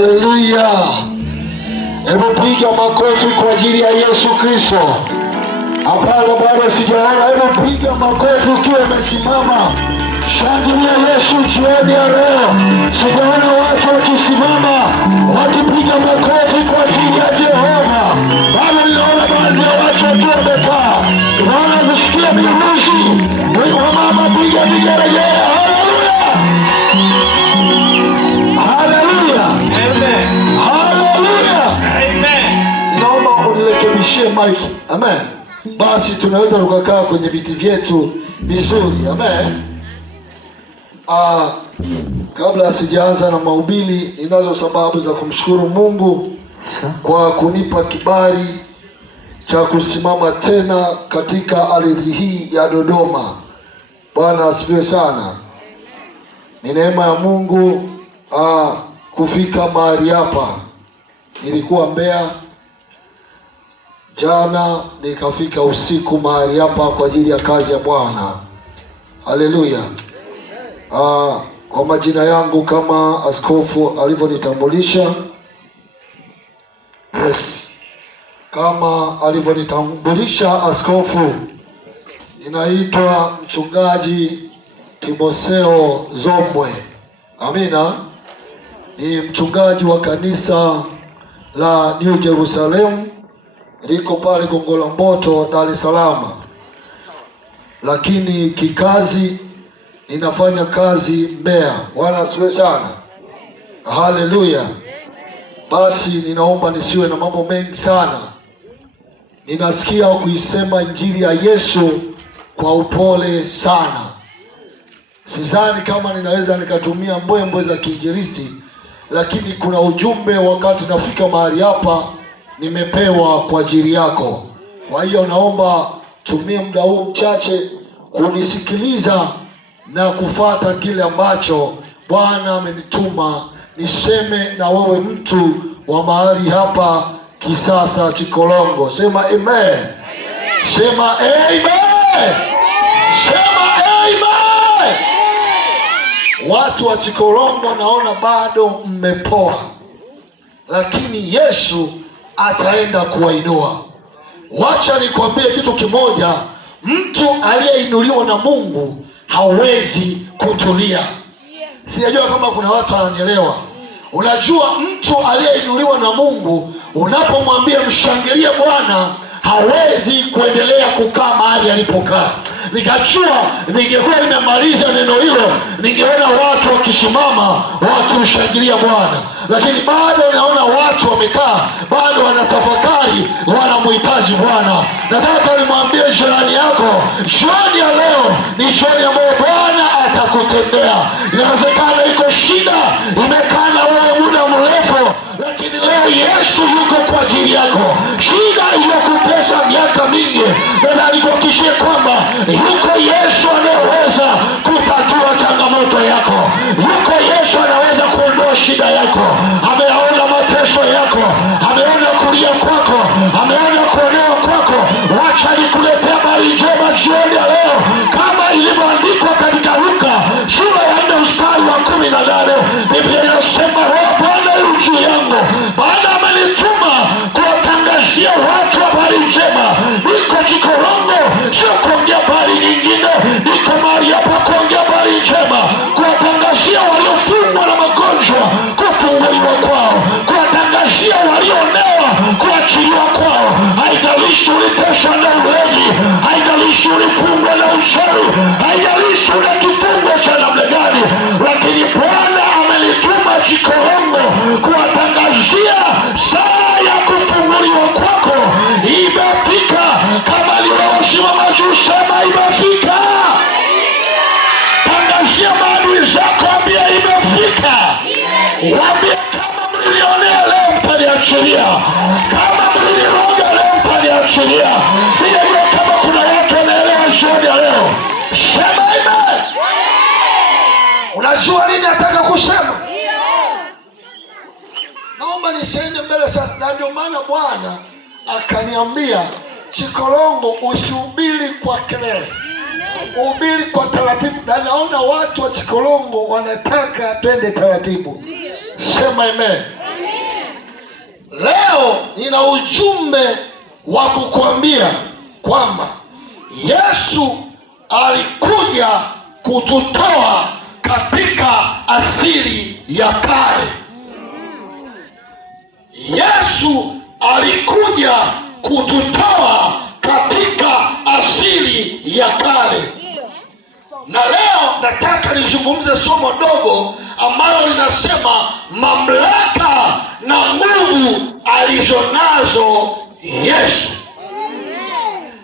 Haleluya. Hebu piga makofi kwa ajili ya Yesu Kristo. Hapana, bado sijaona. Hebu piga makofi ukiwa umesimama. Shangilia Yesu jioni ya leo. Sijaona watu wakisimama wakipiga makofi kwa ajili ya Jehova. Bado ninaona baadhi ya watu wakiwa wamekaa. Unaona kusikia miruzi. Wewe mama, piga vigelegele. Haleluya. Haleluya. Amen. Haleluya. Amen. Naomba unirekebishie mic. Amen. Basi tunaweza tukakaa kwenye viti vyetu vizuri. Amen. Kabla sijaanza na mahubiri, ninazo sababu za kumshukuru Mungu kwa kunipa kibali cha kusimama tena katika ardhi hii ya Dodoma. Bwana asifiwe sana. Ni neema ya Mungu kufika mahali hapa. Nilikuwa Mbeya jana, nikafika usiku mahali hapa kwa ajili ya kazi ya Bwana. Haleluya. Kwa majina yangu kama askofu alivyonitambulisha, yes, kama alivyonitambulisha askofu, ninaitwa mchungaji Timotheo Zombwe. Amina. Ni mchungaji wa kanisa la New Jerusalem, liko pale Gongo la Mboto, Dar es Salaam. Lakini kikazi ninafanya kazi Mbeya. Bwana asifiwe sana. Haleluya. Basi ninaomba nisiwe na mambo mengi sana. Ninasikia kuisema injili ya Yesu kwa upole sana. Sidhani kama ninaweza nikatumia mbwembwe za kiinjilisti, lakini kuna ujumbe wakati nafika mahali hapa nimepewa kwa ajili yako. Kwa hiyo naomba tumie muda huu mchache kunisikiliza na kufata kile ambacho Bwana amenituma niseme na wewe, mtu wa mahali hapa Kisasa Chikolongo. Sema amen. Sema amen. Sema amen. Watu wa Chikolongo, naona bado mmepoa, lakini Yesu ataenda kuwainua. Wacha nikwambie kitu kimoja, mtu aliyeinuliwa na Mungu hawezi kutulia. Sijajua kama kuna watu wananielewa. Unajua, mtu aliyeinuliwa na Mungu, unapomwambia mshangilie Bwana, hawezi kuendelea kukaa mahali alipokaa. Nikajua ningekuwa nimemaliza neno hilo, ningeona watu wakisimama wakimshangilia Bwana, lakini bado naona watu wamekaa, bado wanatafakari, wanamhitaji Bwana. Nataka nimwambie jirani yako, jioni ya leo ni jioni ambayo Bwana atakutendea. Inawezekana iko shida imekaa na wewe muda mrefu, lakini leo Yesu yuko kwa ajili yako. Shida iliyokutesa miaka mingi, na nikuhakikishie kwamba yuko Yesu anayeweza kutatua changamoto yako. Yuko Yesu anaweza kuondoa shida yako. Ameona mateso yako, ameona kulia kwako, ameona kuonewa kwako. Wacha nikuletea habari njema jioni ya leo, kama ilivyoandikwa katika Luka sura ya 4 mstari wa 18. Biblia inasema, Roho Bwana yu juu yangu, Bwana amenituma kuwatangazia watu habari njema. Niko Chikolongo, sio kuongea habari nyingine, niko mahali hapa kuongea habari njema, kuwatangazia waliofungwa na magonjwa kufunguliwa kwao, kuwatangazia walioonewa kuachiliwa kwao. Haijalishi uliteswa na ulevi, haijalishi ulifungwa na uchawi, haijalishi una kifungo cha namna gani, lakini Bwana amenituma Chikolongo kuwatangazia saa ya kufunguliwa kwako imefika. Kama niliosimama juu, sema imefika. Tangazia maadui zako, ambia imefika. Waambie, kama mlionea leo mtaniachilia, kama mliroga leo mtaniachilia. Sijajua kama kuna watu wanaelewa jioni ya leo. Sema amen. Unajua nini nataka kusema? Naomba nisiende mbele sana, na ndio maana Bwana akaniambia, Chikolongo, usihubiri kwa kelele, uhubiri kwa taratibu. Na naona watu wa Chikolongo wanataka twende taratibu. Sema amen. Leo nina ujumbe wa kukuambia kwamba Yesu alikuja kututoa katika asili ya kale. Yesu alikuja kututoa katika asili ya kale. Na leo nataka nizungumze somo dogo ambalo linasema mamlaka na nguvu alizonazo Yesu.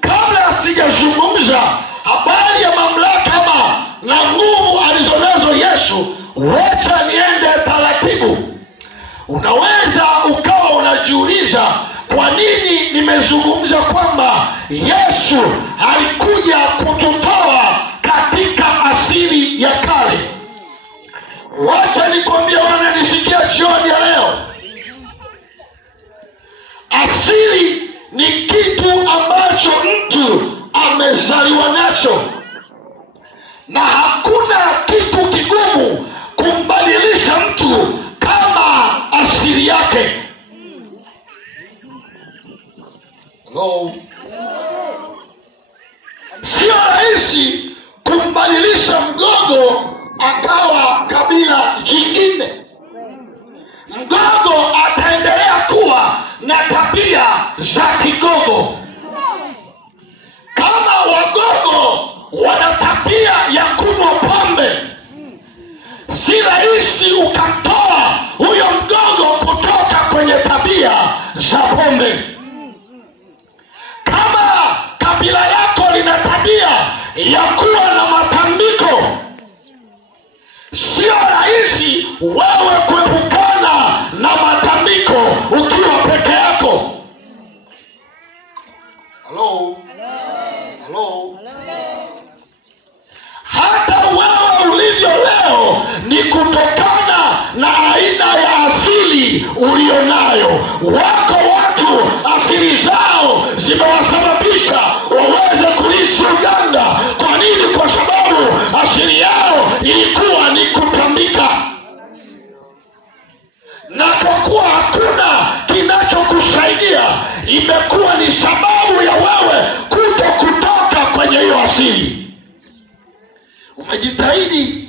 Kabla sijazungumza habari ya mamlaka na nguvu alizonazo Yesu, wacha niende taratibu. Unaweza ukawa unajiuliza kwa nini nimezungumza kwamba Yesu alikuja kututoa katika asili ya kale. Wacha nikwambie wananisikia jioni ya leo, asili ni kitu ambacho mtu amezaliwa nacho, na hakuna kitu kigumu kumbadilisha mtu kama asili yake. Hello. Sio rahisi kumbadilisha Mgogo akawa kabila jingine. Mgogo ataendelea kuwa na tabia za Kigogo. Kama Wagogo wana tabia ya kunywa pombe, si rahisi ukamtoa huyo Mgogo kutoka kwenye tabia za pombe. Kama kabila lako lina tabia ya kuwa na matambiko, sio rahisi wewe kuepukana na matambiko ukiwa peke yako. Hello. Hello. Hata wewe ulivyo leo ni kutokana na aina ya asili ulionayo. Wako watu asili zao zimewasababisha waweze kuishi Uganda. Kwa nini? Kwa sababu asili yao ilikuwa ni kutambika. Na kwa kuwa hakuna kinachokusaidia, imekuwa ni sababu ya wewe kutoka kwenye hiyo asili. Umejitahidi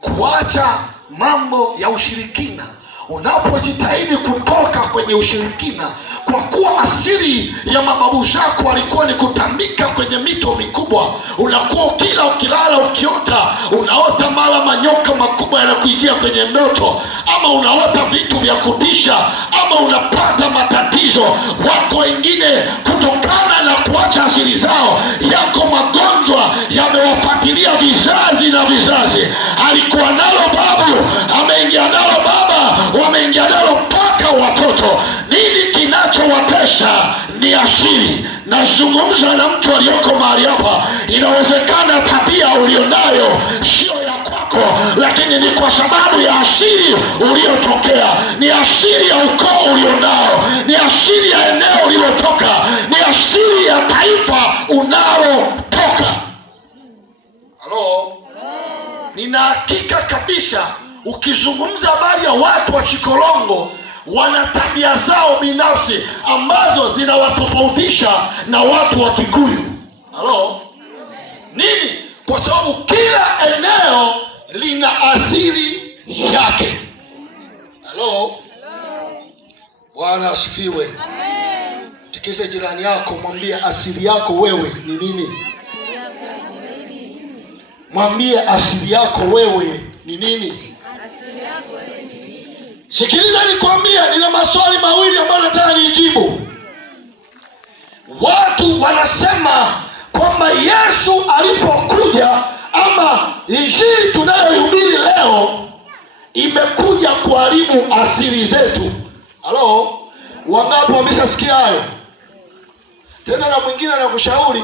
kuacha mambo ya ushirikina. Unapojitahidi kutoka kwenye ushirikina, kwa kuwa asili ya mababu zako walikuwa ni kutambika kwenye mito mikubwa, unakuwa kila ukilala ukiota, unaota mara manyoka makubwa yanakuingia kwenye ndoto, ama unaota vitu vya kutisha, ama unapata matatizo. Wako wengine kutokana na kuacha asili zao, yako magonjwa yamewafuatilia vizazi na vizazi. Alikuwa nalo babu, ameingia nalo baba, wameingia nalo mpaka watoto. Nini kinachowatesa? Ni asili. Nazungumza na mtu aliyoko mahali hapa. Inawezekana tabia ulionayo sio ya kwako, lakini ni kwa sababu ya asili uliotokea, ni asili ya ukoo ulionao, ni asili ya eneo ulilotoka, ni asili ya taifa unalotoka. Halo. Nina hakika kabisa ukizungumza habari ya watu wa Chikolongo, wana tabia zao binafsi ambazo zinawatofautisha na watu wa Kikuyu. Halo. Nini? Kwa sababu kila eneo lina asili yake. Halo. Bwana asifiwe. Amen. Tikise jirani yako, mwambie asili yako wewe ni nini? Mwambie asili yako wewe ni nini? Sikiliza nikwambie, nina maswali mawili ambayo nataka nijibu. Watu wanasema kwamba Yesu alipokuja, ama injili tunayohubiri leo imekuja kuharibu asili zetu. Halo, wangapi wameshasikia hayo? Tena na mwingine anakushauri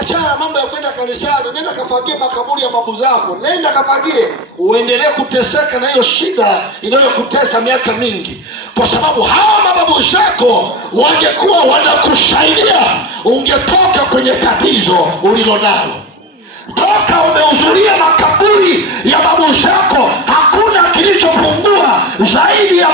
achana mambo ya kwenda kanisani, nenda kafagie makaburi ya babu zako, nenda kafagie, uendelee kuteseka na hiyo shida inayokutesa miaka mingi. Kwa sababu hawa mababu zako wangekuwa wanakusaidia, ungetoka kwenye tatizo ulilonalo. Toka umehudhuria makaburi ya babu zako, hakuna kilichopungua zaidi ya